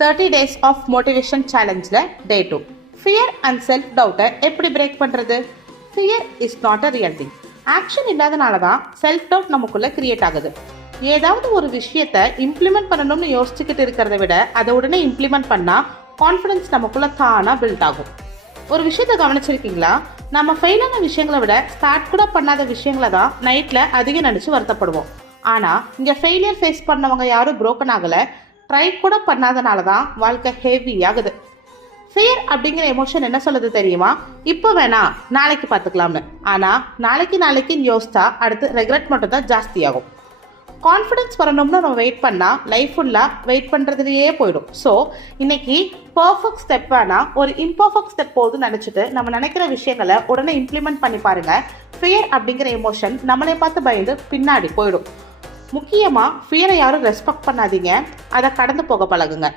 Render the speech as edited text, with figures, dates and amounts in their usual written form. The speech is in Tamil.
30 days of motivation challenge day 2. Fear and self-doubt எப்படி பிரேக் பண்றது? Fear is not a real thing. Action இல்லாதனால தான் செல்ஃப்-டவுட் நமக்குள்ள கிரியேட் ஆகுது. ஏதாவது ஒரு விஷயத்தை இம்ப்ளிமெண்ட் பண்ணணும்னு யோசிச்சுக்கிட்டு இருக்கிறத விட அதை உடனே இம்ப்ளிமெண்ட் பண்ணால் கான்ஃபிடன்ஸ் நமக்குள்ள தானாக பில்ட் ஆகும். ஒரு விஷயத்தை கவனிச்சிருக்கீங்களா? நம்ம ஃபெயிலான விஷயங்களை விட ஸ்டார்ட் கூட பண்ணாத விஷயங்களை தான் நைட்டில் அதிகம் நினச்சி வருத்தப்படுவோம். ஆனால் இங்கே ஃபெயிலியர் ஃபேஸ் பண்ணவங்க யாரும் புரோக்கன் ஆகலை, ட்ரை கூட பண்ணாதனால தான் வாழ்க்கை ஹெவி ஆகுது. ஃபியர் அப்படிங்கிற எமோஷன் என்ன சொல்லுது தெரியுமா? இப்போ வேணாம், நாளைக்கு பார்த்துக்கலாம்னு. ஆனால் நாளைக்கு யோசிச்சா அடுத்து ரெக்ரெட் மட்டும் தான் ஜாஸ்தியாகும். கான்ஃபிடென்ஸ் வரணும்னு நம்ம வெயிட் பண்ணால் லைஃப் ஃபுல்லாக வெயிட் பண்ணுறதுலையே போயிடும். ஸோ இன்னைக்கு பர்ஃபெக்ட் ஸ்டெப் வேணால் ஒரு இம்பர்ஃபெக்ட் ஸ்டெப் போகுதுன்னு நினச்சிட்டு நம்ம நினைக்கிற விஷயங்களை உடனே இம்ப்ளிமெண்ட் பண்ணி பாருங்கள். ஃபியர் அப்படிங்கிற எமோஷன் நம்மளை பார்த்து பயந்து பின்னாடி போயிடும். முக்கியமாக ஃபியரை யாரும் ரெஸ்பெக்ட் பண்ணாதீங்க, அதை கடந்து போக பழகுங்க.